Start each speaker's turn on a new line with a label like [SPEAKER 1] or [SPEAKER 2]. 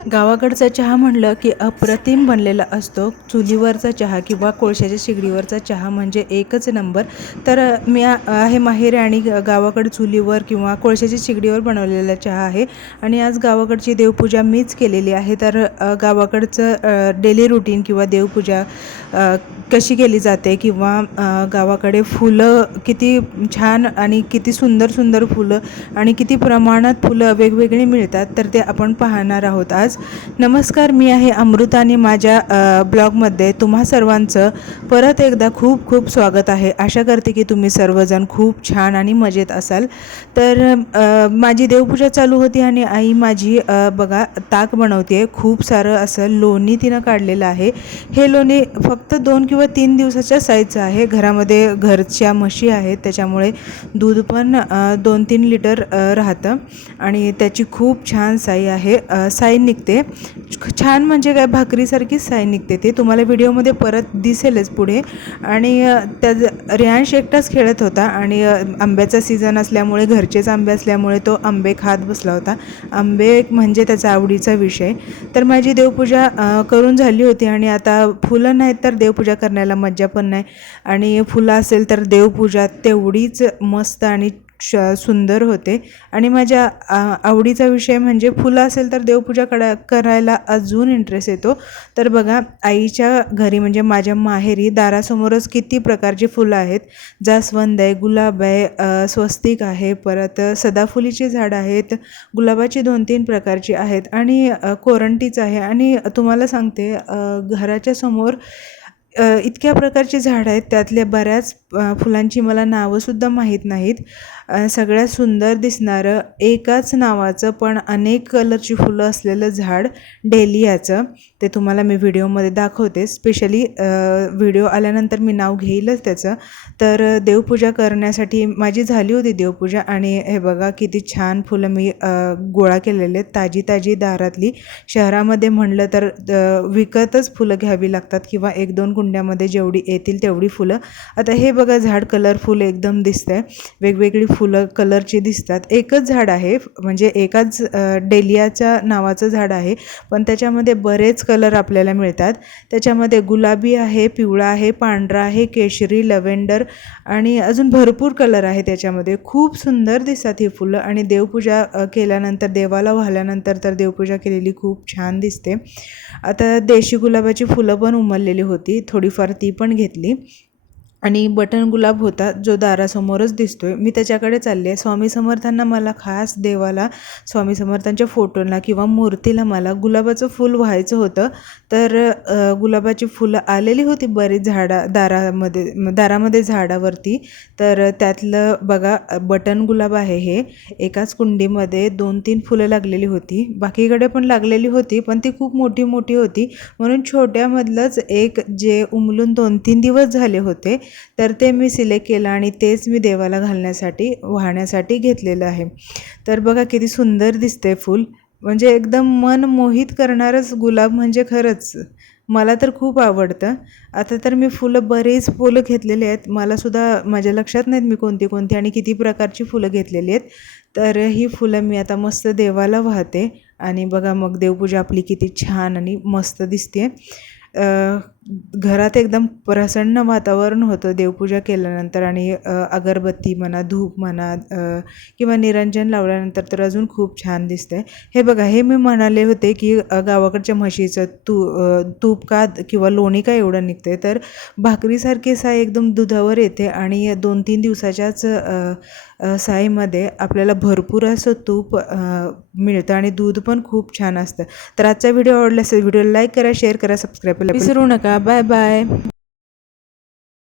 [SPEAKER 1] गावाकडचा चहा म्हणलं की अप्रतिम बनलेला असतो. चुलीवरचा चहा किंवा कोळशाच्या शिगडीवरचा चहा म्हणजे एकच नंबर. तर मी आहे माहेर आणि ग- गावाकडे चुलीवर किंवा कोळशाच्या शिगडीवर बनवलेला चहा आहे. आणि आज गावाकडची देवपूजा मीच केलेली आहे. तर गावाकडचं डेली रुटीन किंवा देवपूजा कशी केली जाते किंवा गावाकडे फुलं किती छान आणि किती सुंदर सुंदर फुलं आणि किती प्रमाणात फुलं वेगवेगळी मिळतात तर ते आपण पाहणार आहोत आज. नमस्कार मी आहे अमृता आणि माझ्या ब्लॉगमध्ये तुम्हा सर्वांचं परत एकदा खूप खूप स्वागत आहे. आशा करते की तुम्ही सर्वजण खूप छान आणि मजेत असाल. तर माझी देवपूजा चालू होती आणि आई माझी बघा ताक बनवते आहे खूप सारं असं लोणी तिनं काढलेलं आहे. हे लोणी फक्त दोन किंवा तीन दिवसाच्या साईजचं आहे. घरामध्ये घरच्या म्हशी आहेत त्याच्यामुळे दूध पण दोन तीन लिटर राहतं. आणि त्याची खूप छान साई आहे. साई निक निघते. छान म्हणजे काय भाकरीसारखीच साय निघते ते. तुम्हाला व्हिडिओमध्ये परत दिसेलच पुढे. आणि त्या रियांश एकटाच खेळत होता आणि आंब्याचा सीझन असल्यामुळे घरचेच आंबे असल्यामुळे तो आंबे खात बसला होता. आंबे एक म्हणजे त्याचा आवडीचा विषय. तर माझी देवपूजा करून झाली होती आणि आता फुलं नाहीत तर देवपूजा करण्याला मज्जा पण नाही. आणि फुलं असेल तर देवपूजा तेवढीच मस्त आणि श सुंदर होते. आणि माझ्या आवडीचा विषय म्हणजे फुलं असेल तर देवपूजा करा करायला अजून इंटरेस्ट येतो. तर बघा आईच्या घरी म्हणजे माझ्या माहेरी दारासमोरच किती प्रकारची फुलं आहेत. जास्वंद आहे गुलाब आहे स्वस्तिक आहे परत सदाफुलीची झाडं आहेत गुलाबाची दोन तीन प्रकारची आहेत आणि कोरंटीच आहे. आणि तुम्हाला सांगते घराच्या समोर इतक्या प्रकारची झाडं आहेत. त्यातल्या बऱ्याच फुलांची मला नावंसुद्धा माहीत नाहीत. सगळ्यात सुंदर दिसणारं एकाच नावाचं पण अनेक कलरची फुलं असलेलं झाड डेलियाचं. ते तुम्हाला मी व्हिडिओमध्ये दाखवते. स्पेशली व्हिडिओ आल्यानंतर मी नाव घेईलच त्याचं. तर देवपूजा करण्यासाठी माझी झाली होती देवपूजा आणि हे बघा किती छान फुलं मी गोळा केलेले आहेत. ताजी ताजी दारातली. शहरामध्ये म्हणलं तर विकतच फुलं घ्यावी लागतात किंवा एक दोन कुंड्यामध्ये जेवढी येतील तेवढी फुलं. आता हे बघा झाड कलरफुल एकदम दिसतंय. वेगवेगळी फुलं कलरची दिसतात. एकच झाड आहे म्हणजे एकाच डेलियाच्या नावाचं झाड आहे पण त्याच्यामध्ये बरेच कलर आपल्याला मिळतात. त्याच्यामध्ये गुलाबी आहे पिवळा आहे पांढरा आहे केशरी लव्हेंडर आणि अजून भरपूर कलर आहे त्याच्यामध्ये. खूप सुंदर दिसतात ही फुलं आणि देवपूजा केल्यानंतर देवाला वाहल्यानंतर तर देवपूजा केलेली खूप छान दिसते. आता देशी गुलाबाची फुलं पण उमललेली होती. थोडीफार ती पण घेतली. आणि बटन गुलाब होता जो दारासमोरच दिसतोय. मी त्याच्याकडे चालले आहे. स्वामी समर्थांना मला खास देवाला स्वामी समर्थांच्या फोटोला किंवा मूर्तीला मला गुलाबाचं फूल व्हायचं होतं. तर गुलाबाची फुलं आलेली होती बरीच झाडा दारामध्ये दारामध्ये झाडावरती. तर त्यातलं बघा बटन गुलाब आहे हे. एकाच कुंडीमध्ये दोन तीन फुलं लागलेली होती. बाकीकडे पण लागलेली होती पण ती खूप मोठी मोठी होती. म्हणून छोट्यामधलंच एक जे उमलून दोन तीन दिवस झाले होते. तर ते मी सिलेक्ट केलं आणि तेच मी देवाला घालण्यासाठी वाहण्यासाठी घेतलेलं आहे. तर बघा किती सुंदर दिसते फूल. म्हणजे एकदम मन मोहित करणारच गुलाब म्हणजे खरंच. मला तर खूप आवडतं. आता तर मी फुलं बरेच फुलं घेतलेली आहेत. मलासुद्धा माझ्या लक्षात नाहीत मी कोणती कोणती आणि किती प्रकारची फुलं घेतलेली आहेत. तर ही फुलं मी आता मस्त देवाला वाहते. आणि बघा मग देवपूजा आपली किती छान आणि मस्त दिसते घरात एकदम प्रसन्न वातावरण होतं देवपूजा केल्यानंतर आणि अगरबत्ती म्हणा धूप म्हणा किंवा निरंजन लावल्यानंतर तर अजून खूप छान दिसतंय. हे बघा हे मी म्हणाले होते की गावाकडच्या म्हशीचं तू तूप का किंवा लोणी का एवढं निघते तर भाकरीसारखी साय एकदम दुधावर येते आणि दोन तीन दिवसाच्याच साईमध्ये आपल्याला भरपूर असं तूप मिळतं आणि दूध पण खूप छान असतं. तर आजचा व्हिडिओ आवडला असेल व्हिडिओ लाईक करा शेअर करा सबस्क्राईब करा विसरू नका. Bye bye.